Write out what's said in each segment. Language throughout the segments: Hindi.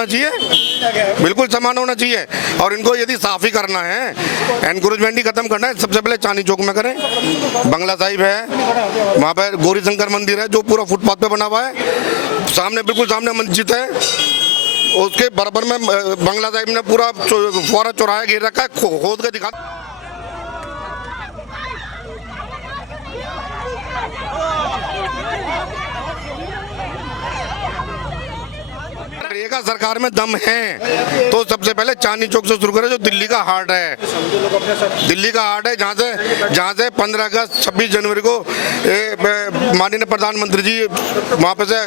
होना चाहिए, बिल्कुल समान होना चाहिए। और इनको यदि साफ ही करना है, एनक्रोचमेंट ही खत्म करना है, सबसे पहले चांदनी चौक में करें। बंगला साहिब है, वहाँ पर गौरी शंकर मंदिर है जो पूरा फुटपाथ पे बना हुआ है, सामने बिल्कुल सामने मस्जिद है, उसके बराबर में बंगला साहिब ने पूरा फुआरा चौराहा घेर रखा है, खोद के दिखा। रेखा सरकार में दम है तो सबसे पहले चांदनी चौक से शुरू करें, जो दिल्ली का हार्ट है, दिल्ली का हार्ट है, जहाँ से 15 अगस्त 26 जनवरी को माननीय प्रधानमंत्री जी वहाँ पे से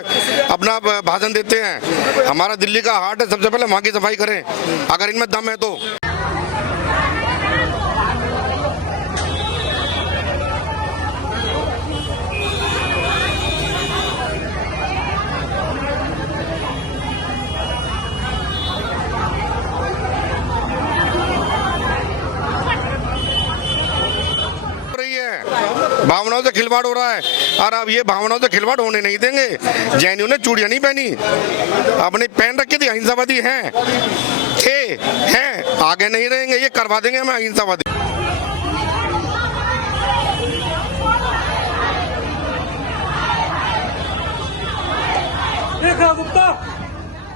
अपना भाषण देते हैं। हमारा दिल्ली का हार्ट है, सबसे पहले वहाँ की सफाई करें अगर इनमें दम है तो। भावनाओं से खिलवाड़ हो रहा है और अब ये भावनाओं से खिलवाड़ होने नहीं देंगे। जैनियों ने चूड़ियां नहीं पहनी, अपनी पहन रखी थी, अहिंसावादी हैं, आगे नहीं रहेंगे, ये करवा देंगे हमें अहिंसावादी। रेखा गुप्ता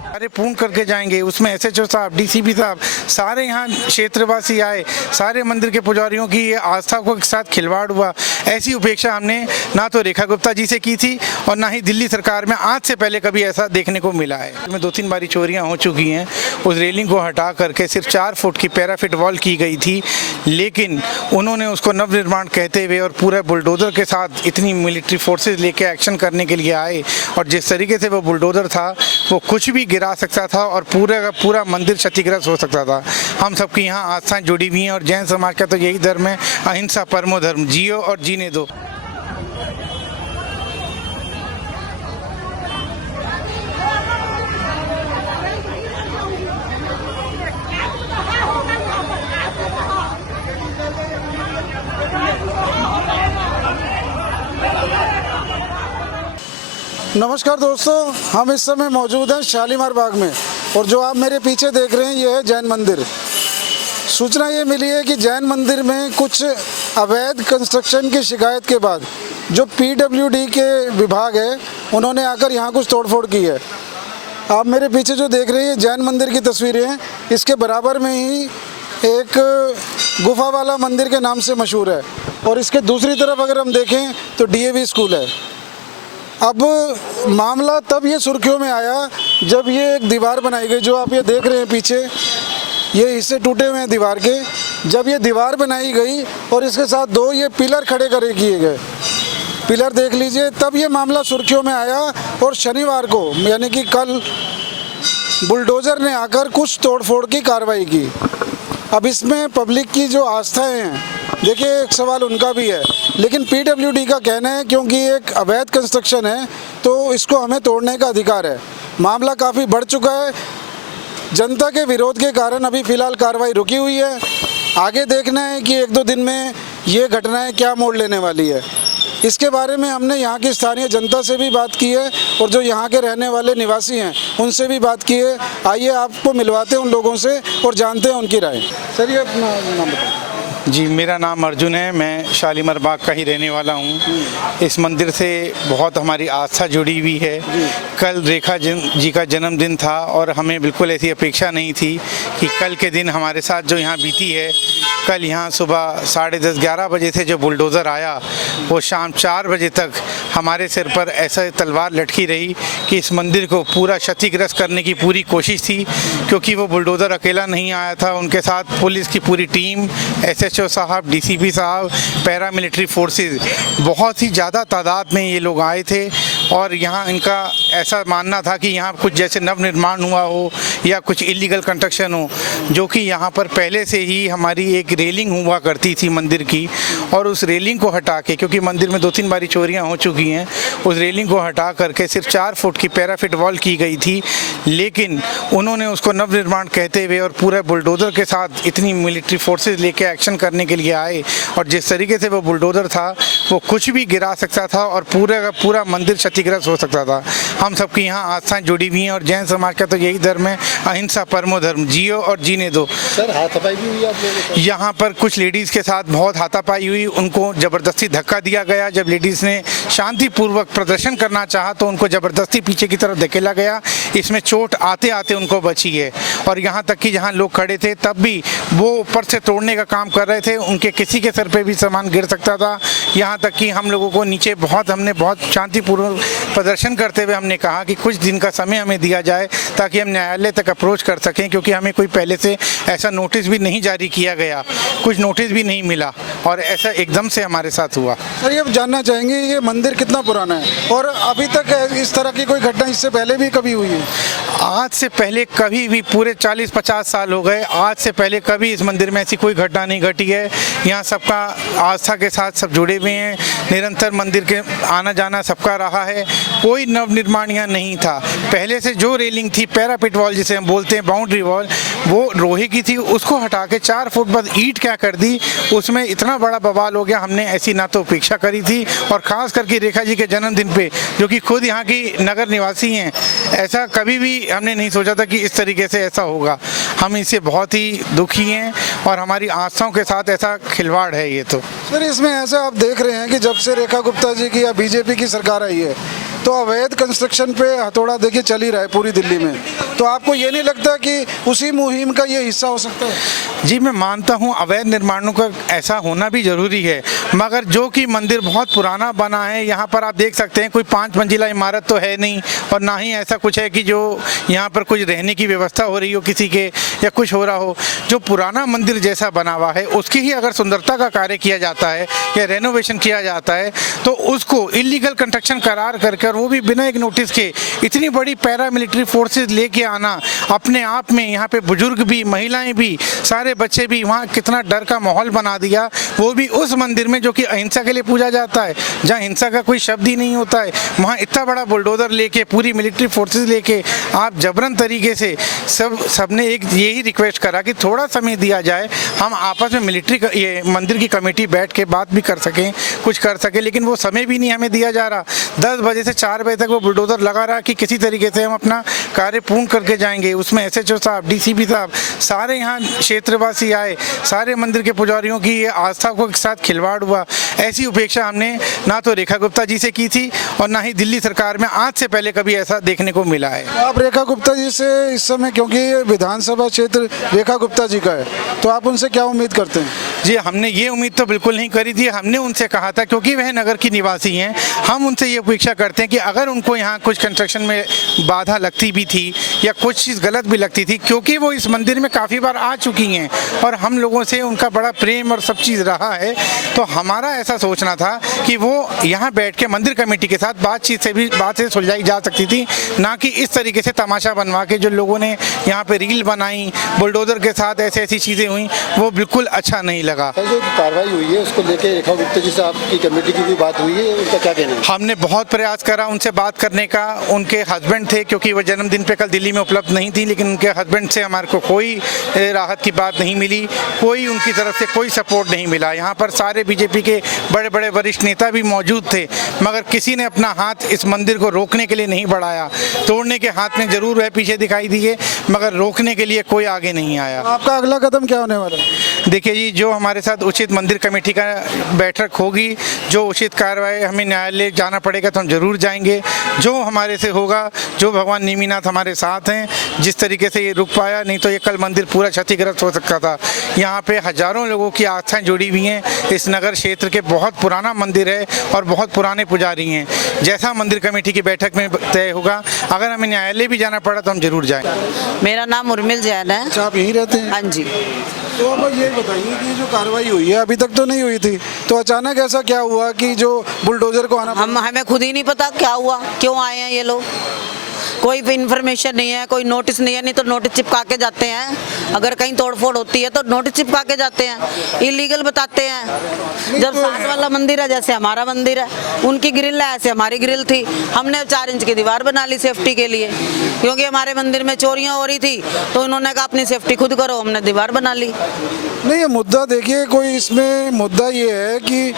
अरे पूर्ण करके जाएंगे, उसमें एसएचओ साहब, डीसीपी साहब, सारे यहाँ क्षेत्रवासी आए, सारे मंदिर के पुजारियों की आस्था को के साथ खिलवाड़ हुआ। ऐसी उपेक्षा हमने ना तो रेखा गुप्ता जी से की थी और ना ही दिल्ली सरकार में आज से पहले कभी ऐसा देखने को मिला है। इसमें 2-3 बारी चोरियाँ हो चुकी हैं। उस रेलिंग को हटा करके सिर्फ 4 फुट की पैराफिट वॉल की गई थी, लेकिन उन्होंने उसको नवनिर्माण कहते हुए और पूरा बुलडोज़र के साथ इतनी मिलिट्री फोर्सेज लेके एक्शन करने के लिए आए और जिस तरीके से वो बुलडोज़र था वो कुछ भी गिरा सकता था और पूरा का पूरा मंदिर क्षतिग्रस्त हो सकता था। हम सबकी यहाँ आस्थाएं जुड़ी हुई हैं और जैन समाज का तो यही धर्म है, अहिंसा परमो धर्म, जियो और जीने दो। नमस्कार दोस्तों, हम इस समय मौजूद हैं शालीमार बाग में और जो आप मेरे पीछे देख रहे हैं ये है जैन मंदिर। सूचना ये मिली है कि जैन मंदिर में कुछ अवैध कंस्ट्रक्शन की शिकायत के बाद जो पीडब्ल्यूडी के विभाग है उन्होंने आकर यहाँ कुछ तोड़फोड़ की है। आप मेरे पीछे जो देख रहे हैं जैन मंदिर की तस्वीरें हैं, इसके बराबर में ही एक गुफा वाला मंदिर के नाम से मशहूर है और इसके दूसरी तरफ अगर हम देखें तो डीएवी स्कूल है। अब मामला तब ये सुर्खियों में आया जब ये एक दीवार बनाई गई, जो आप ये देख रहे हैं पीछे, ये हिस्से टूटे हुए हैं दीवार के। जब ये दीवार बनाई गई और इसके साथ 2 ये पिलर खड़े किए गए, पिलर देख लीजिए, तब ये मामला सुर्खियों में आया और शनिवार को यानी कि कल बुलडोज़र ने आकर कुछ तोड़फोड़ की कार्रवाई की। अब इसमें पब्लिक की जो आस्थाएं हैं, देखिए एक सवाल उनका भी है, लेकिन पीडब्ल्यूडी का कहना है क्योंकि एक अवैध कंस्ट्रक्शन है तो इसको हमें तोड़ने का अधिकार है। मामला काफ़ी बढ़ चुका है, जनता के विरोध के कारण अभी फ़िलहाल कार्रवाई रुकी हुई है। आगे देखना है कि 1-2 दिन में ये घटनाएं क्या मोड़ लेने वाली है। इसके बारे में हमने यहाँ की स्थानीय जनता से भी बात की है और जो यहाँ के रहने वाले निवासी हैं उनसे भी बात की है। आइए आपको मिलवाते हैं उन लोगों से और जानते हैं उनकी राय। सर ये अपना नाम बताएं। जी, मेरा नाम अर्जुन है, मैं शालीमार बाग का ही रहने वाला हूँ। इस मंदिर से बहुत हमारी आस्था जुड़ी हुई है। कल रेखा जी का जन्मदिन था और हमें बिल्कुल ऐसी अपेक्षा नहीं थी कि कल के दिन हमारे साथ जो यहाँ बीती है। कल यहाँ सुबह 10:30-11 बजे से जो बुलडोज़र आया वो शाम 4 बजे तक हमारे सिर पर ऐसा तलवार लटकी रही कि इस मंदिर को पूरा क्षतिग्रस्त करने की पूरी कोशिश थी, क्योंकि वो बुलडोज़र अकेला नहीं आया था, उनके साथ पुलिस की पूरी टीम, एसएचओ साहब, डीसीपी साहब, पैरामिलिट्री फोर्सेस, बहुत ही ज़्यादा तादाद में ये लोग आए थे। और यहाँ इनका ऐसा मानना था कि यहाँ कुछ जैसे नवनिर्माण हुआ हो या कुछ इलीगल कंस्ट्रक्शन हो, जो कि यहाँ पर पहले से ही हमारी एक रेलिंग हुआ करती थी मंदिर की, और उस रेलिंग को हटा के, क्योंकि मंदिर में 2-3 बारी चोरियाँ हो चुकी हैं, उस रेलिंग को हटा करके सिर्फ 4 फुट की पैराफिट वॉल की गई थी, लेकिन उन्होंने उसको नवनिर्माण कहते हुए और पूरा बुलडोज़र के साथ इतनी मिलिट्री फोर्सेज लेके एक्शन करने के लिए आए और जिस तरीके से वो बुलडोज़र था वो कुछ भी गिरा सकता था और पूरा का पूरा मंदिर क्षतिग्रस्त हो सकता था। हम सबकी यहाँ आस्थाएं जुड़ी हुई हैं और जैन समाज का तो यही धर्म है, अहिंसा परमो धर्म, जियो और जीने दो। सर हाथापाई भी हुई आप लोगों को? यहाँ पर कुछ लेडीज़ के साथ बहुत हाथापाई हुई, उनको ज़बरदस्ती धक्का दिया गया। जब लेडीज़ ने शांतिपूर्वक प्रदर्शन करना चाहा तो उनको ज़बरदस्ती पीछे की तरफ धकेला गया। इसमें चोट आते आते उनको बची है। और यहाँ तक कि जहाँ लोग खड़े थे तब भी वो ऊपर से तोड़ने का काम कर रहे थे, उनके किसी के सर पे भी सामान गिर सकता था। यहाँ तक कि हम लोगों को नीचे हमने बहुत शांतिपूर्वक प्रदर्शन करते हुए हमने कहा कि कुछ दिन का समय हमें दिया जाए ताकि हम न्यायालय तक अप्रोच कर सकें, क्योंकि हमें कोई पहले से ऐसा नोटिस भी नहीं जारी किया गया, कुछ नोटिस भी नहीं मिला और ऐसा एकदम से हमारे साथ हुआ। सर ये जानना चाहेंगे ये मंदिर कितना पुराना है और अभी तक इस तरह की कोई घटना इससे पहले भी कभी हुई है? आज से पहले कभी भी, पूरे 40-50 साल हो गए, आज से पहले कभी इस मंदिर में ऐसी कोई घटना नहीं घटी है। यहाँ सबका आस्था के साथ सब जुड़े हुए हैं, निरंतर मंदिर के आना जाना सबका रहा है, कोई नवनिर्माण यहाँ नहीं था। पहले से जो रेलिंग थी, पैरापिट वॉल जिसे हम बोलते हैं, बाउंड्री वॉल, वो लोहे की थी, उसको हटा के 4 फुट बस ईंट क्या कर दी, उसमें इतना बड़ा बवाल हो गया। हमने ऐसी ना तो उपेक्षा करी थी और ख़ास करके रेखा जी के जन्मदिन पे, जो कि खुद यहाँ की नगर निवासी हैं, ऐसा कभी भी हमने नहीं सोचा था कि इस तरीके से ऐसा होगा। हम इससे बहुत ही दुखी हैं और हमारी आस्थाओं के साथ ऐसा खिलवाड़ है ये तो। सर इसमें ऐसा आप देख रहे हैं कि जब से रेखा गुप्ता जी की या बीजेपी की सरकार आई है तो अवैध कंस्ट्रक्शन पे हथौड़ा देखिए चल ही रहा है पूरी दिल्ली में, तो आपको ये नहीं लगता कि उसी मुहिम का ये हिस्सा हो सकता है? जी मैं मानता हूँ अवैध निर्माणों का ऐसा होना भी ज़रूरी है, मगर जो कि मंदिर बहुत पुराना बना है, यहाँ पर आप देख सकते हैं कोई 5 मंजिला इमारत तो है नहीं और ना ही ऐसा कुछ है कि जो यहाँ पर कुछ रहने की व्यवस्था हो रही हो किसी के या कुछ हो रहा हो। जो पुराना मंदिर जैसा बना हुआ है उसकी ही अगर सुंदरता का कार्य किया जाता है या रेनोवेशन किया जाता है तो उसको इलीगल कंस्ट्रक्शन करार करके, वो भी बिना एक नोटिस के, इतनी बड़ी पैरामिलिट्री फोर्सेस लेके आना अपने आप में, यहाँ पे बुजुर्ग भी, महिलाएं भी, सारे बच्चे भी, वहाँ कितना डर का माहौल बना दिया, वो भी उस मंदिर में जो कि अहिंसा के लिए पूजा जाता है, जहाँ हिंसा का कोई शब्द ही नहीं होता है। वहाँ इतना बड़ा बुलडोजर लेके, पूरी मिलिट्री फोर्सेस लेके आप जबरन तरीके से सबने एक यही रिक्वेस्ट करा कि थोड़ा समय दिया जाए, हम आपस में मिलिट्री ये मंदिर की कमेटी बैठ के बात भी कर सकें, कुछ कर सकें, लेकिन वो समय भी नहीं हमें दिया जा रहा। 10 बजे से 4 बजे तक वो बुलडोजर लगा रहा कि किसी तरीके से हम अपना कार्य पूर्ण करके जाएंगे। उसमें SHO साहब, DCP साहब, सारे यहाँ क्षेत्रवासी आए, सारे मंदिर के पुजारियों की ये आस्था को के साथ खिलवाड़ हुआ। ऐसी उपेक्षा हमने ना तो रेखा गुप्ता जी से की थी और ना ही दिल्ली सरकार में आज से पहले कभी ऐसा देखने को मिला है। आप रेखा गुप्ता जी से इस समय, क्योंकि ये विधानसभा क्षेत्र रेखा गुप्ता जी का है, तो आप उनसे क्या उम्मीद करते हैं? जी हमने ये उम्मीद तो बिल्कुल नहीं करी थी। हमने उनसे कहा था, क्योंकि वह नगर की निवासी हैं, हम उनसे ये अपेक्षा करते हैं कि अगर उनको यहाँ कुछ कंस्ट्रक्शन में बाधा लगती भी थी या कुछ चीज़ गलत भी लगती थी, क्योंकि वो इस मंदिर में काफ़ी बार आ चुकी हैं और हम लोगों से उनका बड़ा प्रेम और सब चीज़ रहा है, तो हमारा ऐसा सोचना था कि वो यहाँ बैठ के मंदिर कमेटी के साथ बात से सुलझाई जा सकती थी, ना कि इस तरीके से तमाशा बनवा के जो लोगों ने यहाँ पे रील बनाई, बुलडोजर के साथ ऐसी चीज़ें हुई, वो बिल्कुल अच्छा नहीं लगा। सर जो कार्रवाई हुई है उसको लेके रेखा गुप्ता जी से आपकी कमेटी की भी बात हुई है, उनका क्या कहना है? हमने बहुत प्रयास करा उनसे बात करने का। उनके हस्बैंड थे, क्योंकि वो जन्मदिन पे कल दिल्ली में उपलब्ध नहीं थी, लेकिन उनके हस्बैंड से हमारे को कोई राहत की बात नहीं मिली, कोई उनकी तरफ से कोई सपोर्ट नहीं मिला। यहाँ पर सारे बीजेपी के बड़े बड़े वरिष्ठ नेता भी मौजूद थे, मगर किसी ने अपना हाथ इस मंदिर को रोकने के लिए नहीं बढ़ाया। तोड़ने के हाथ में जरूर वह पीछे दिखाई दिए, मगर रोकने के लिए कोई आगे नहीं आया। आपका अगला कदम क्या होने वाला है? देखिए जी, जो हमारे साथ उचित मंदिर कमेटी का बैठक होगी, जो उचित कार्रवाई, हमें न्यायालय जाना पड़ेगा तो हम जरूर जाएंगे। जो हमारे से होगा, जो भगवान नेमिनाथ हमारे साथ हैं, जिस तरीके से ये रुक पाया, नहीं तो ये कल मंदिर पूरा क्षतिग्रस्त हो सकता था। यहाँ पे हजारों लोगों की आस्थाएं जुड़ी हुई हैं। इस नगर क्षेत्र के बहुत पुराना मंदिर है और बहुत पुराने पुजारी हैं। जैसा मंदिर कमेटी की बैठक में तय होगा, अगर हमें न्यायालय भी जाना पड़ा तो हम जरूर जाएंगे। मेरा नाम उर्मिल जैन है। अच्छा, आप यहीं रहते हैं? हाँ जी। तो अब ये बताइए कि जो कार्रवाई हुई है अभी तक तो नहीं हुई थी, तो अचानक ऐसा क्या हुआ कि जो बुलडोजर को आना हमें खुद ही नहीं पता क्या हुआ, क्यों आए हैं ये लोग। कोई भी इन्फॉर्मेशन नहीं है, कोई नोटिस नहीं है, नहीं तो नोटिस चिपका के जाते हैं। अगर कहीं तोड़फोड़ होती है तो नोटिस चिपका के जाते हैं, इलीगल बताते हैं। जब साथ वाला मंदिर है, जैसे हमारा मंदिर है, उनकी ग्रिल है, ऐसे हमारी ग्रिल थी। हमने 4 इंच की दीवार बना ली सेफ्टी के लिए, क्योंकि हमारे मंदिर में चोरियां हो रही थी, तो उन्होंने कहा अपनी सेफ्टी खुद करो, हमने दीवार बना ली। नहीं, ये मुद्दा देखिए, कोई इसमें मुद्दा ये है कि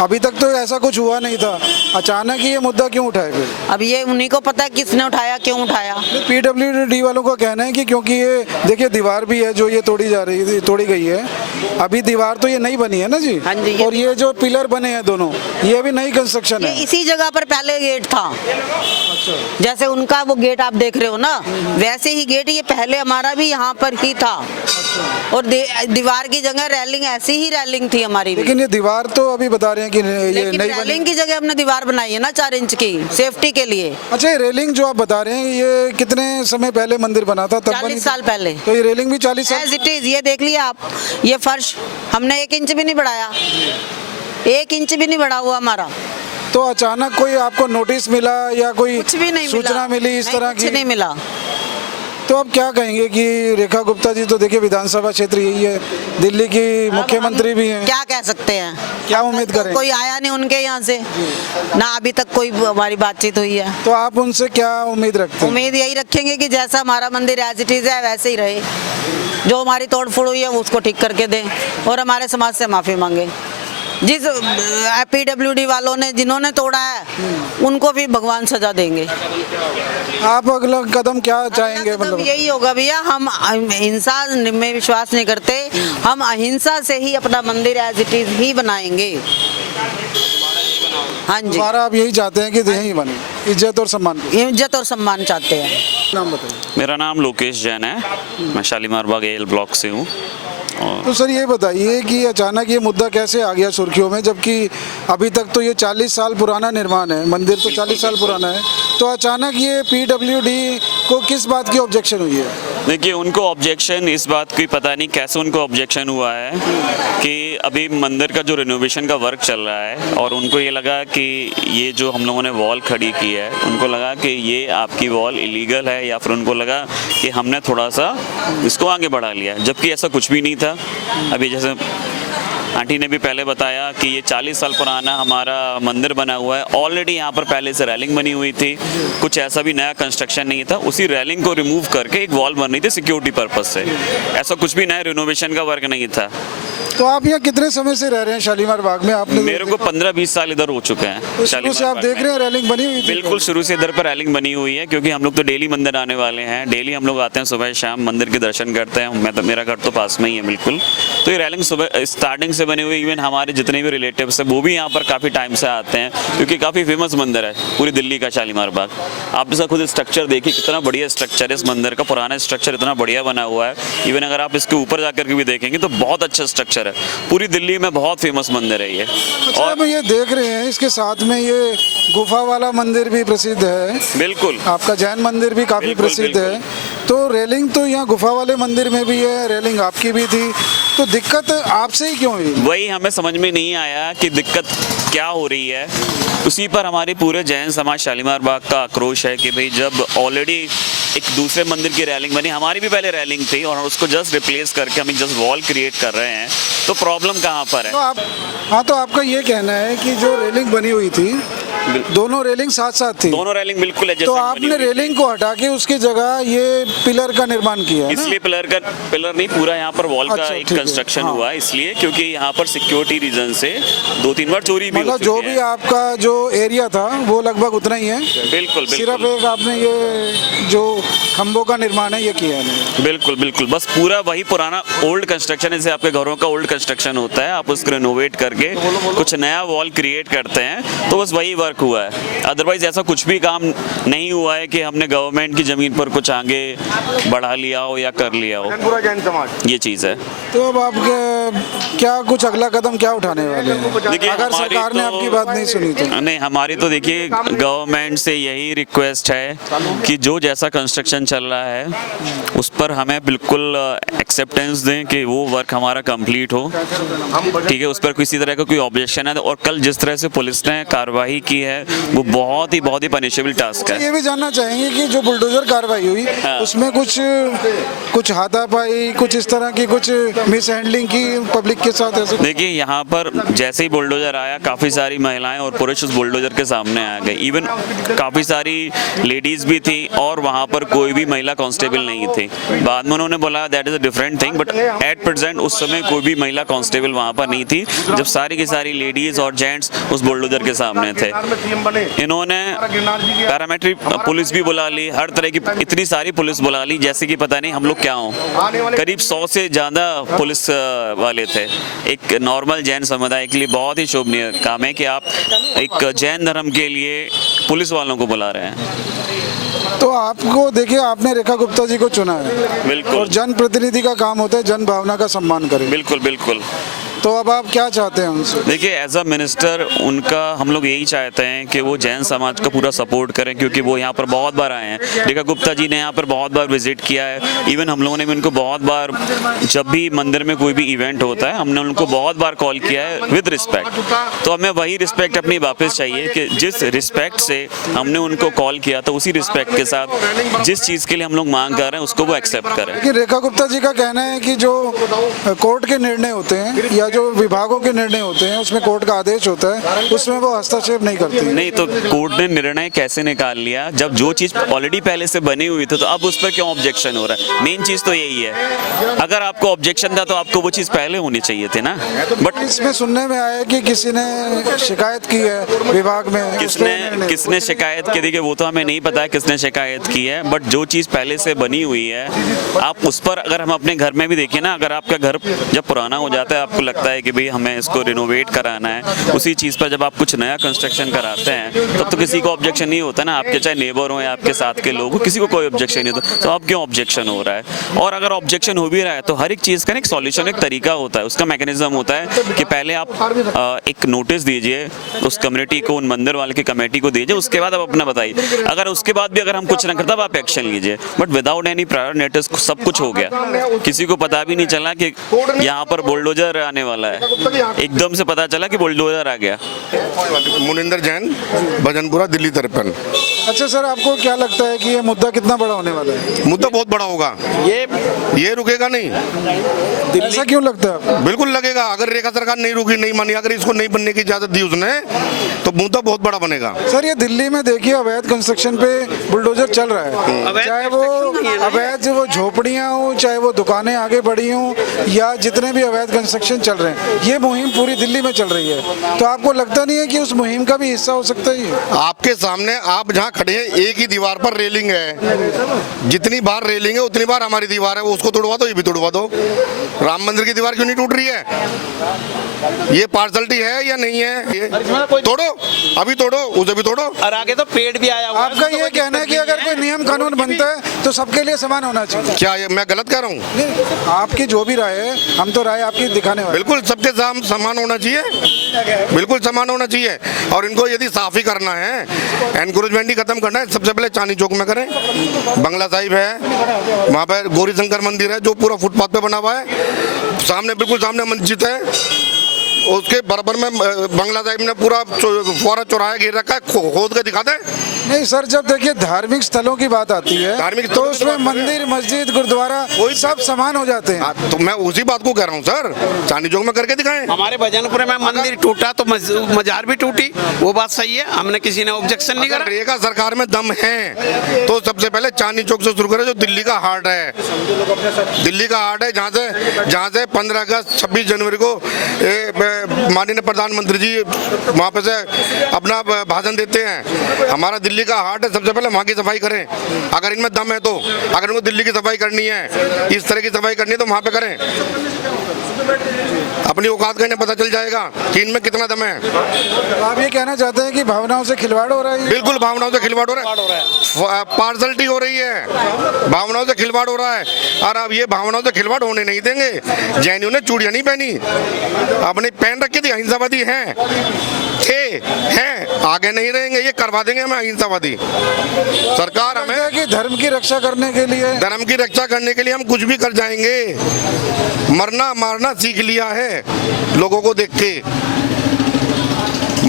अभी तक तो ऐसा कुछ हुआ नहीं था, अचानक ही ये मुद्दा क्यों उठाए फिर? अब ये उन्हीं को पता है किसने उठाया, क्यों उठाया। पीडब्ल्यूडी वालों का कहना है कि क्योंकि ये देखिए दीवार भी है जो ये तोड़ी गई है, अभी दीवार तो ये नई बनी है ना जी। हाँ जी, और ये जो पिलर बने हैं दोनों, ये भी नई कंस्ट्रक्शन ये है। इसी जगह पर पहले गेट था, जैसे उनका वो गेट आप देख रहे हो ना, वैसे ही गेट ये पहले हमारा भी यहाँ पर ही था। और दीवार की जगह रेलिंग, ऐसी ही रेलिंग थी हमारी भी। लेकिन ये दीवार तो अभी बता रहे हैं कि ये लेकिन नई बनी। रेलिंग की जगह हमने दीवार बनाई है ना 4 इंच की, सेफ्टी के लिए। अच्छा, ये रेलिंग जो आप बता रहे हैं, ये कितने समय पहले मंदिर बना था? तब 40 साल पहले। तो ये रेलिंग भी 40 साल? एज इट इज, ये देख लिया आप, ये फर्श हमने 1 इंच भी नहीं बढ़ाया, 1 इंच भी नहीं बढ़ा हुआ हमारा। तो अचानक कोई आपको नोटिस मिला या कोई कुछ भी नहीं सूचना मिली इस तरह कुछ की? नहीं मिला। तो आप क्या कहेंगे कि रेखा गुप्ता जी तो देखिए विधानसभा क्षेत्र यही है, दिल्ली की मुख्यमंत्री भी हैं, क्या कह सकते हैं? क्या उम्मीद करें? कोई आया नहीं उनके यहाँ से ना, अभी तक कोई हमारी बातचीत हुई है। तो आप उनसे क्या उम्मीद रखते हैं? उम्मीद यही रखेंगे कि जैसा हमारा मंदिर एज इट इज है वैसे ही रहे, जो हमारी तोड़ फोड़ हुई है वो उसको ठीक करके दें और हमारे समाज से माफी मांगे। जिस पीडब्ल्यूडी वालों ने, जिन्होंने तोड़ा है, उनको भी भगवान सजा देंगे। आप अगला कदम क्या चाहेंगे? मतलब मतलब यही होगा भैया, हम हिंसा में विश्वास नहीं करते, हम अहिंसा से ही अपना मंदिर एज इट इज ही बनाएंगे। हाँ जी, दोबारा आप यही चाहते हैं कि यही बने, इज्जत और सम्मान? इज्जत और सम्मान चाहते हैं। नाम बताइए। मेरा नाम लोकेश जैन है, मैं शालीमार बाग एल ब्लॉक से हूँ। तो सर ये बताइए कि अचानक ये मुद्दा कैसे आ गया सुर्खियों में, जबकि अभी तक तो ये 40 साल पुराना निर्माण है, मंदिर तो 40 साल पुराना है, तो अचानक ये पीडब्ल्यूडी को किस बात की ऑब्जेक्शन हुई है? देखिए, उनको ऑब्जेक्शन इस बात की पता नहीं कैसे उनको ऑब्जेक्शन हुआ है कि अभी मंदिर का जो रिनोवेशन का वर्क चल रहा है और उनको ये लगा कि ये जो हम लोगों ने वॉल खड़ी की है, उनको लगा कि ये आपकी वॉल इलीगल है, या फिर उनको लगा कि हमने थोड़ा सा इसको आगे बढ़ा लिया, जबकि ऐसा कुछ भी नहीं था। अभी जैसे आंटी ने भी पहले बताया कि ये 40 साल पुराना हमारा मंदिर बना हुआ है, ऑलरेडी यहाँ पर पहले से रेलिंग बनी हुई थी, कुछ ऐसा भी नया कंस्ट्रक्शन नहीं था, उसी रेलिंग को रिमूव करके एक वॉल बन रही थी सिक्योरिटी पर्पज से, ऐसा कुछ भी नया रिनोवेशन का वर्क नहीं था। तो आप यहाँ कितने समय से रह रहे हैं शालीमार बाग में? आपने मेरे को 15-20 साल इधर हो चुके हैं। तो शुरू से आप बाग देख में। रहे हैं रेलिंग बनी हुई थी? बिल्कुल, शुरू से इधर पर रेलिंग बनी हुई है, क्योंकि हम लोग तो डेली मंदिर आने वाले हैं, डेली हम लोग आते हैं, सुबह शाम मंदिर के दर्शन करते हैं। मैं तो, मेरा घर तो पास में ही है बिल्कुल, तो ये रेलिंग सुबह स्टार्टिंग से बनी हुई। इवन हमारे जितने भी रिलेटिव्स हैं वो भी यहाँ पर काफ़ी टाइम से आते हैं, क्योंकि काफ़ी फेमस मंदिर है पूरी दिल्ली का शालीमार बाग। आप इसका खुद स्ट्रक्चर देखिए, कितना बढ़िया स्ट्रक्चर है इस मंदिर का, पुराना स्ट्रक्चर इतना बढ़िया बना हुआ है। इवन अगर आप इसके ऊपर जाकर के भी देखेंगे तो बहुत अच्छा स्ट्रक्चर है, पूरी दिल्ली में बहुत फेमस मंदिर है ये। अच्छा, और अब ये देख रहे हैं इसके साथ में ये गुफा वाला मंदिर भी प्रसिद्ध है, बिल्कुल आपका जैन मंदिर भी काफी बिल्कुल, प्रसिद्ध है, तो रेलिंग तो यहाँ गुफा वाले मंदिर में भी है, रेलिंग आपकी भी थी, तो दिक्कत आपसे ही क्यों हुई? वही हमें समझ में नहीं आया कि दिक्कत क्या हो रही है। उसी पर हमारे पूरे जैन समाज शालीमार बाग का आक्रोश है कि भाई जब ऑलरेडी एक दूसरे मंदिर की रेलिंग बनी, हमारी भी पहले रेलिंग थी और उसको जस्ट रिप्लेस करके हम जस्ट वॉल क्रिएट कर रहे हैं, तो प्रॉब्लम कहाँ पर है? तो आप, हाँ, तो आपका ये कहना है कि जो रेलिंग बनी हुई थी, दोनों रेलिंग साथ साथ थी, दोनों रेलिंग बिल्कुल तो आपने रेलिंग को हटा के उसकी जगह ये पिलर का निर्माण किया है ना? इसलिए पिलर नहीं, पूरा यहाँ पर वॉल का अच्छा, एक ठीक है, कंस्ट्रक्शन हाँ। हुआ, इसलिए क्योंकि यहाँ पर सिक्योरिटी रीजन से 2-3 बार चोरी भी हो मतलब जो चुकी भी है। आपका जो एरिया था वो लगभग उतना ही है, बिल्कुल सिर्फ बिल्कुल एक आपने ये जो खंभों का निर्माण है ये किया है। बिल्कुल बिल्कुल, बस पूरा वही पुराना ओल्ड कंस्ट्रक्शन, जैसे आपके घरों का ओल्ड कंस्ट्रक्शन होता है, आप उसको रिनोवेट करके कुछ नया वॉल क्रिएट करते हैं, तो बस वही वर्क हुआ है। अदरवाइज ऐसा कुछ भी काम नहीं हुआ है कि हमने गवर्नमेंट की जमीन पर कुछ आगे बढ़ा लिया हो या कर लिया हो, पूरा जैन समाज। ये चीज़ है। तो अब आप क्या कुछ अगला कदम क्या उठाने वाले हैं देखिए, अगर हमारी सरकार ने तो- आपकी बात नहीं सुनी तो? नहीं, हमारी तो देखिए गवर्नमेंट से यही रिक्वेस्ट है कि जो जैसा कंस्ट्रक्शन चल रहा है उस पर हमें बिल्कुल एक्सेप्टेंस दें कि वो वर्क हमारा कंप्लीट हो, ठीक है, उस पर किसी तरह का कोई ऑब्जेक्शन है। और कल जिस तरह से पुलिस ने कार्रवाई की है वो बहुत ही पनिशेबल टास्क है। ये भी जानना चाहेंगे कि जो बुलडोजर कार्रवाई हुई उसमें कुछ हाथापाई, कुछ इस तरह की कुछ मिस हैंडलिंग की पब्लिक के साथ ऐसे? देखिए यहाँ पर जैसे ही बुलडोजर आया काफ़ी सारी महिलाएं और पुरुष उस बुलडोजर के सामने आ गए। इवन काफ़ी सारी लेडीज़ भी थी और वहाँ पर कोई भी महिला कांस्टेबल नहीं थी। बाद में उन्होंने बोला that is a different thing, but at present उस समय कोई भी महिला कांस्टेबल वहाँ पर नहीं थी जब सारी की सारी लेडीज़ और जेंट्स उस बुलडोजर के सामने थे। इन्होंने पैरामेट्रिक पुलिस भी बुला ली, हर तरह की इतनी सारी पुलिस बुला ली जैसे कि पता नहीं हम लोग क्या हों। करीब 100 से ज़्यादा पुलिस वाले थे। एक नॉर्मल जैन समुदाय के लिए बहुत ही शोभनीय काम है कि आप एक जैन धर्म के लिए पुलिस वालों को बुला रहे हैं। तो आपको देखिए, आपने रेखा गुप्ता जी को चुना है, बिल्कुल और जनप्रतिनिधि का काम होता है जन भावना का सम्मान करें। बिल्कुल बिल्कुल। तो अब आप क्या चाहते हैं उनसे? देखिए एज अ मिनिस्टर उनका हम लोग यही चाहते हैं कि वो जैन समाज का पूरा सपोर्ट करें, क्योंकि वो यहाँ पर बहुत बार आए हैं। रेखा गुप्ता जी ने यहाँ पर बहुत बार विजिट किया है। इवन हम लोगों ने भी उनको बहुत बार, जब भी मंदिर में कोई भी इवेंट होता है, हमने उनको बहुत बार कॉल किया है विद रिस्पेक्ट। तो हमें वही रिस्पेक्ट अपनी वापस चाहिए कि जिस रिस्पेक्ट से हमने उनको कॉल किया था उसी रिस्पेक्ट के साथ जिस चीज़ के लिए हम लोग मांग कर रहे हैं उसको वो एक्सेप्ट करें। कि रेखा गुप्ता जी का कहना है कि जो कोर्ट के निर्णय होते हैं या जो विभागों के निर्णय होते हैं उसमें कोर्ट का आदेश होता है, उसमें वो हस्तक्षेप नहीं करती। नहीं तो कोर्ट ने निर्णय कैसे निकाल लिया जब जो चीज ऑलरेडी पहले से बनी हुई थी, तो अब उस पर क्यों ऑब्जेक्शन हो रहा है? मेन चीज तो यही है। अगर आपको ऑब्जेक्शन था तो आपको वो चीज पहले होनी चाहिए थी ना। बट इसमें सुनने में आया कि किसी ने शिकायत की है विभाग में। किसने शिकायत की? देखिए वो तो हमें नहीं पता है किसने शिकायत की है, बट जो चीज़ पहले से बनी हुई है आप उस पर, अगर हम अपने घर में भी देखें ना, अगर आपका घर जब पुराना हो जाता है, आपको लगता है कि भाई हमें इसको रिनोवेट कराना है, उसी चीज़ पर जब आप कुछ नया कंस्ट्रक्शन कराते हैं तब तो किसी को ऑब्जेक्शन नहीं होता ना। आपके चाहे नेबर हो या आपके साथ के लोग हो, किसी को कोई ऑब्जेक्शन नहीं होता। तो अब क्यों ऑब्जेक्शन हो रहा है? और अगर ऑब्जेक्शन हो भी रहा है तो हर एक चीज़ का एक सॉल्यूशन, एक तरीका होता है, उसका मैकेनिज्म होता है कि पहले आप एक नोटिस दीजिए उस कम्युनिटी को, उन मंदिर वाले की कमेटी को दीजिए, उसके बाद आप अपना बताइए। अगर उसके बाद भी अगर हम कुछ ना करते तब आप एक्शन लीजिए। But without any prior notice सब कुछ हो गया, किसी को पता भी नहीं चला कि यहाँ पर बुलडोजर आने वाला है। एकदम से पता चला कि बुलडोजर आ गया। मुनिंदर जैन, भजनपुरा, दिल्ली 53। अच्छा सर, आपको क्या लगता है कि ये मुद्दा कितना बड़ा होने वाला है? मुद्दा बहुत बड़ा होगा, ये रुकेगा नहीं। ऐसा क्यों लगता है? बिल्कुल लगेगा। अगर रेखा सरकार नहीं रुकी, नहीं मानी, अगर इसको नहीं बनने की इजाजत दी उसने, तो मुद्दा बहुत बड़ा बनेगा। सर ये दिल्ली में देखिए अवैध कंस्ट्रक्शन पे बुलडोजर चल रहा है, चाहे वो अवैध वो झोपड़ियां हो, चाहे वो दुकानें आगे बढ़ी हों, या जितने भी अवैध कंस्ट्रक्शन चल रहे हैं, ये मुहिम पूरी दिल्ली में चल रही है। तो आपको लगता नहीं है कि उस मुहिम का भी हिस्सा हो सकता है ये? आपके सामने आप जहाँ खड़े हैं, एक ही दीवार पर रेलिंग है। जितनी बार रेलिंग है उतनी बार हमारी दीवार है, उसको तोड़वा दो, ये भी तोड़वा दो। राम मंदिर की दीवार क्यों नहीं टूट रही है? ये पार्सलिटी है या नहीं है? ये तोड़ो, अभी तोड़ो, उसे भी तोड़ो। और आगे तो पेड़ भी आया हुआ है। आपका ये कहना है कि अगर कोई नियम कानून बनता है तो सबके लिए समान होना चाहिए? क्या ये मैं गलत कह रहा हूँ? नहीं, आपकी जो भी राय है, हम तो राय आपकी दिखाने वाले। बिल्कुल सबके साथ समान होना चाहिए, बिल्कुल समान होना चाहिए। और इनको यदि साफ ही करना है, एनक्रोचमेंट ही खत्म करना है, सबसे पहले चांदनी चौक में करें। बंगला साहिब है, वहाँ पर गौरी शंकर मंदिर है जो पूरा फुटपाथ पे बना हुआ है, सामने बिल्कुल सामने मस्जिद है, उसके बराबर में बंगला साहिब ने पूरा फौरा चौराहा घेर रखा है, खोद के दिखा दे। नहीं सर, जब देखिए धार्मिक स्थलों की बात आती है, धार्मिक तो स्थलों की उसमें बात- मंदिर, मस्जिद, गुरुद्वारा सब समान हो जाते हैं। हाँ, तो मैं उसी बात को कह रहा हूँ सर, चांदनी चौक में करके दिखाएं। हमारे भजनपुर में मंदिर टूटा तो मजार भी टूटी, वो बात सही है, हमने किसी ने ऑब्जेक्शन नहीं अगर करा। रेखा सरकार में दम है तो सबसे पहले चांदनी चौक से शुरू करें, जो दिल्ली का हार्ट है। दिल्ली का हार्ट है, जहाँ से 15 अगस्त 26 जनवरी को माननीय प्रधानमंत्री जी वहाँ पे से अपना भाषण देते हैं। हमारा दिल्ली का हार्ट है, सबसे पहले वहाँ की सफाई करें। अगर इनमें दम है तो, अगर इनको दिल्ली की सफाई करनी है, इस तरह की सफाई करनी है, तो वहाँ पे करें। अपनी औकात का इन्हें पता चल जाएगा कि इनमें कितना दम है। तो आप ये कहना चाहते हैं कि भावनाओं से खिलवाड़ हो रहा है? बिल्कुल भावनाओं से खिलवाड़ हो रहा है, पार्सलिटी हो रही है, भावनाओं से खिलवाड़ हो रहा है। और अब ये भावनाओं से खिलवाड़ होने नहीं देंगे। जैनियों ने चूड़ियां नहीं पहनी, अपनी पहन रखी थी, अहिंसावादी हैं, आगे नहीं रहेंगे, ये करवा देंगे हमें अहिंसावादी। सरकार हमें कि धर्म की रक्षा करने के लिए, धर्म की रक्षा करने के लिए हम कुछ भी कर जाएंगे। मरना मारना सीख लिया है लोगों को देख के,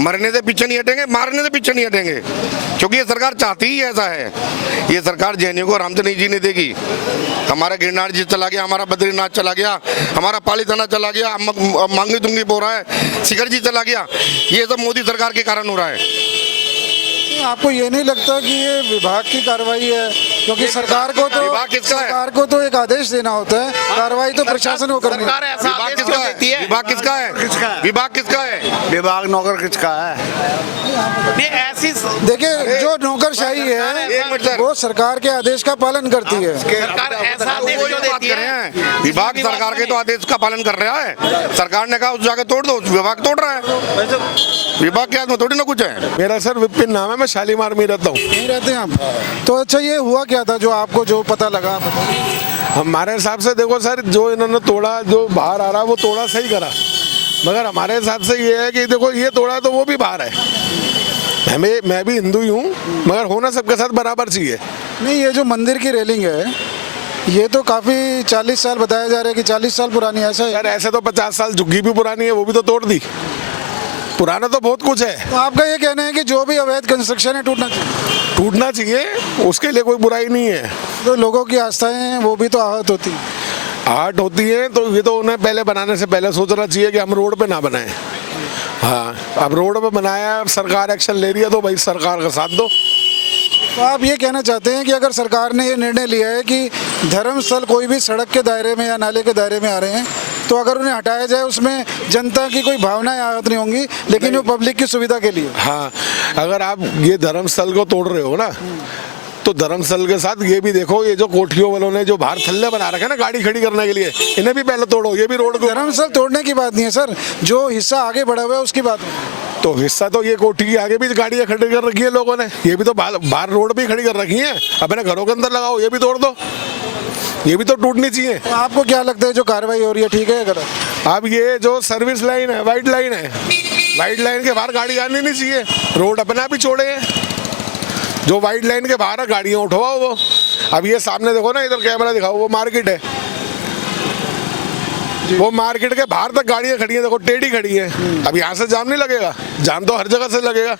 मरने से पीछे नहीं हटेंगे, मारने से पीछे नहीं हटेंगे, क्योंकि ये सरकार चाहती ही ऐसा है। ये सरकार जैनियों को आराम से नहीं जीने देगी। हमारा गिरनार जी चला गया, हमारा बद्रीनाथ चला गया, हमारा पालीताना चला गया, मांगी तुंगी हो रहा है, शिखर जी चला गया। ये सब मोदी सरकार के कारण हो रहा है। आपको ये नहीं लगता कि ये विभाग की कार्रवाई है? क्योंकि सरकार को तो विभाग किसका है? सरकार को तो एक आदेश देना होता है, कार्रवाई तो प्रशासन को करनी सरकार है। ऐसा विभाग आदेश किसका क्यों है? देती है? विभाग किसका है? विभाग किसका है? विभाग नौकर किसका है? नहीं, ऐसी देखिए, जो नौकरशाही एक मिनट है सर। वो सरकार के आदेश का पालन करती है। सरकार ऐसा आदेश वही क्यों बात देती कर रहे है? हैं। विभाग सरकार के तो आदेश का पालन कर रहा है। सरकार ने कहा उस जाके तोड़ दो, विभाग तोड़ रहा है। विभाग के हाथ में थोड़ी ना कुछ है। मेरा सर विपिन नाम है, मैं शालीमार में रहता हूँ। नहीं रहते हैं आप? तो अच्छा, ये हुआ क्या था जो आपको जो पता लगा? आप बताइए। हमारे हिसाब से देखो सर, जो इन्होंने तोड़ा, जो बाहर आ रहा वो तोड़ा सही करा, मगर हमारे हिसाब से ये है कि देखो ये तोड़ा तो वो भी बाहर है। मैं भी हिंदू ही हूँ, मगर होना सबके साथ बराबर चाहिए। नहीं, ये जो मंदिर की रेलिंग है ये तो काफी 40 साल बताया जा रहा है कि 40 साल पुरानी, ऐसा है? सर ऐसे तो 50 साल झुग्गी भी पुरानी है, वो भी तो तोड़ दी। पुराना तो बहुत कुछ है। तो आपका ये कहना है कि जो भी अवैध कंस्ट्रक्शन है टूटना चाहिए? टूटना चाहिए, उसके लिए कोई बुराई नहीं है। तो लोगों की आस्थाएं हैं वो भी तो आहत होती हैं। आर्ट होती है तो ये तो उन्हें पहले बनाने से पहले सोचना चाहिए कि हम रोड पे ना बनाएं। हाँ, अब रोड पे बनाया, अब सरकार एक्शन ले रही है तो भाई सरकार का साथ दो। तो आप ये कहना चाहते हैं कि अगर सरकार ने ये निर्णय लिया है कि धर्मस्थल कोई भी सड़क के दायरे में या नाले के दायरे में आ रहे हैं, तो अगर उन्हें हटाया जाए उसमें जनता की कोई भावनाएं आहत नहीं होंगी, लेकिन वो पब्लिक की सुविधा के लिए? हाँ, अगर आप ये धर्मस्थल को तोड़ रहे हो ना, तो धर्मस्थल के साथ ये भी देखो, ये जो कोठियों वालों ने जो बाहर थल्ले बना रखे ना गाड़ी खड़ी करने के लिए, इन्हें भी पहले तोड़ो। ये भी रोड को धर्मस्थल तोड़ने की बात नहीं है सर, जो हिस्सा आगे बढ़ा हुआ है उसकी बात है। तो हिस्सा तो ये कोठी के आगे भी गाड़ियां खड़ी कर रखी है लोगों ने, ये भी तो बाहर रोड भी खड़ी कर रखी है। अपने घरों के अंदर लगाओ, ये भी तोड़ दो, ये भी तो टूटनी चाहिए। तो आपको क्या लगता है जो कार्रवाई हो रही है ठीक है? अगर अब ये जो सर्विस लाइन है, वाइट लाइन है, वाइट लाइन के बाहर गाड़ी आनी नहीं चाहिए, रोड अपने आप ही छोड़े हैं। जो वाइट लाइन के बाहर गाड़ियां उठवाओ वो। अब ये सामने देखो ना, इधर कैमरा दिखाओ, वो मार्केट है, वो मार्केट के बाहर तक गाड़ियां खड़ी हैं, देखो टेढ़ी खड़ी हैं। अब यहाँ से जाम नहीं लगेगा? जाम तो हर जगह से लगेगा।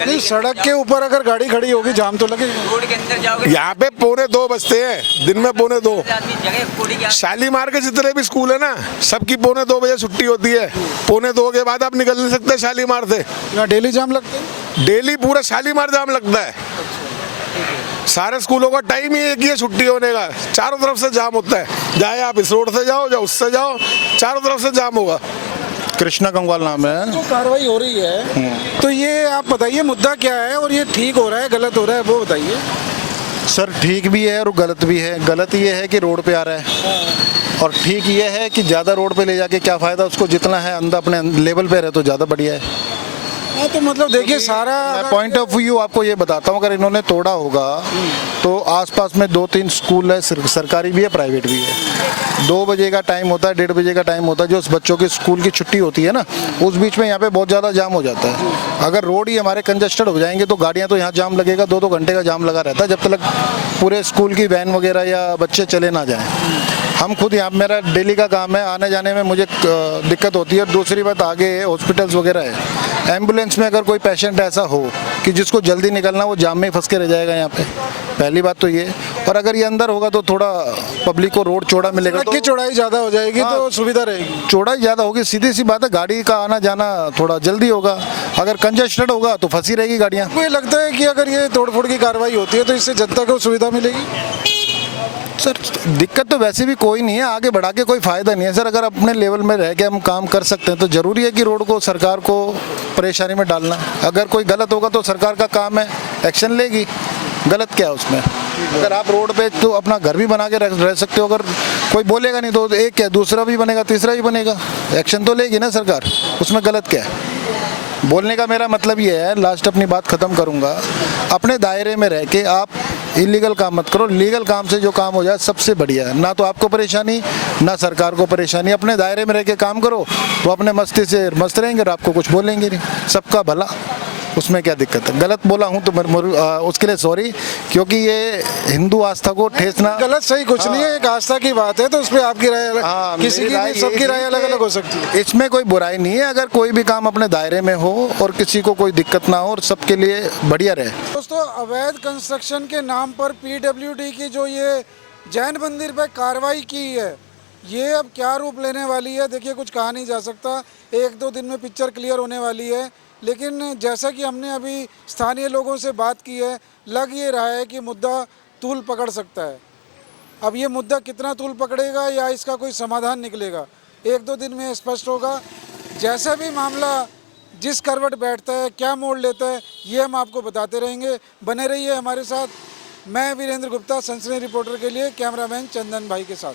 नहीं, सड़क के ऊपर अगर गाड़ी खड़ी होगी जाम तो लगेगा। यहाँ पे 1:45 बजते हैं, दिन में 1:45। शालीमार के जितने भी स्कूल है ना, सबकी 1:45 बजे छुट्टी होती है। 1:45 के बाद आप निकल नहीं सकते शालीमार से। यहाँ डेली जाम लगता है? डेली पूरा शालीमार जाम लगता है। सारे स्कूलों का टाइम ही एक ही है छुट्टी होने का, चारों तरफ से जाम होता है। चाहे आप इस रोड से जाओ या उससे जाओ, चारों तरफ से जाम होगा। कृष्णा कंगवाल नाम है। जो कार्रवाई हो रही है तो ये आप बताइए मुद्दा क्या है, और ये ठीक हो रहा है गलत हो रहा है वो बताइए। सर ठीक भी है और गलत भी है। गलत ये है कि रोड पे आ रहा है, और ठीक ये है कि ज़्यादा रोड पे ले जाके क्या फ़ायदा, उसको जितना है अंदर अपने लेवल पे रहे तो ज़्यादा बढ़िया है। हाँ, तो मतलब देखिए सारा मैं पॉइंट ऑफ व्यू आपको ये बताता हूँ, अगर इन्होंने तोड़ा होगा तो आसपास में 2-3 स्कूल है, सरकारी भी है प्राइवेट भी है। 2 बजे का टाइम होता है, 1:30 बजे का टाइम होता है, जो उस बच्चों की स्कूल की छुट्टी होती है ना, उस बीच में यहाँ पे बहुत ज़्यादा जाम हो जाता है। अगर रोड ही हमारे कंजस्टेड हो जाएंगे तो गाड़ियाँ तो यहाँ जाम लगेगा, 2-2 घंटे का जाम लगा रहता है जब तक पूरे स्कूल की वैन वगैरह या बच्चे चले ना जाएँ। हम खुद यहाँ, मेरा डेली का काम है, आने जाने में मुझे दिक्कत होती है। और दूसरी बात, आगे हॉस्पिटल्स वगैरह है, एम्बुलेंस में अगर कोई पेशेंट ऐसा हो कि जिसको जल्दी निकलना, वो जाम में फंस के रह जाएगा यहाँ पे। पहली बात तो ये, और अगर ये अंदर होगा तो थोड़ा पब्लिक को रोड चौड़ा मिलेगा, सड़क की चौड़ाई ज़्यादा हो जाएगी तो सुविधा रहेगी। चौड़ाई ज़्यादा होगी, सीधी सी बात है, गाड़ी का आना जाना थोड़ा जल्दी होगा। अगर कंजस्टेड होगा तो फंसी रहेगी गाड़ियाँ। मुझे लगता है कि अगर ये तोड़फोड़ की कार्रवाई होती है तो इससे जनता को सुविधा मिलेगी। सर दिक्कत तो वैसे भी कोई नहीं है, आगे बढ़ा के कोई फ़ायदा नहीं है सर। अगर अपने लेवल में रह के हम काम कर सकते हैं तो ज़रूरी है कि रोड को, सरकार को परेशानी में डालना। अगर कोई गलत होगा तो सरकार का काम है, एक्शन लेगी। गलत क्या है उसमें? अगर आप रोड पे तो अपना घर भी बना के रह सकते हो, अगर कोई बोलेगा नहीं तो एक क्या, दूसरा भी बनेगा, तीसरा भी बनेगा, एक्शन तो लेगी ना सरकार। उसमें गलत क्या है? बोलने का मेरा मतलब ये है, लास्ट अपनी बात ख़त्म करूँगा, अपने दायरे में रह के आप इलीगल काम मत करो। लीगल काम से जो काम हो जाए सबसे बढ़िया है, ना तो आपको परेशानी ना सरकार को परेशानी। अपने दायरे में रह के काम करो तो अपने मस्ती से मस्त रहेंगे और आपको कुछ बोलेंगे नहीं। सबका भला। उसमें क्या दिक्कत है? गलत बोला हूँ तो उसके लिए सॉरी, क्योंकि ये हिंदू आस्था को ठेस ना। गलत सही कुछ नहीं है, एक आस्था की बात है, तो उस पर आपकी राय अलग, हाँ, किसी मेरी की राय नहीं, सबकी यही राय है अलग अलग कि हो सकती है। इसमें कोई बुराई नहीं है, अगर कोई भी काम अपने दायरे में हो और किसी को कोई दिक्कत ना हो और सबके लिए बढ़िया रहे। दोस्तों, अवैध कंस्ट्रक्शन के नाम पर पीडब्ल्यूडी की जो ये जैन मंदिर पर कार्रवाई की है, ये अब क्या रूप लेने वाली है, देखिए कुछ कहा नहीं जा सकता। 1-2 दिन में पिक्चर क्लियर होने वाली है, लेकिन जैसा कि हमने अभी स्थानीय लोगों से बात की है, लग ये रहा है कि मुद्दा तूल पकड़ सकता है। अब ये मुद्दा कितना तूल पकड़ेगा या इसका कोई समाधान निकलेगा, 1-2 दिन में स्पष्ट होगा। जैसा भी मामला जिस करवट बैठता है, क्या मोड़ लेता है, ये हम आपको बताते रहेंगे। बने रहिए हमारे साथ। मैं वीरेंद्र गुप्ता, सनसनी रिपोर्टर के लिए कैमरामैन चंदन भाई के साथ।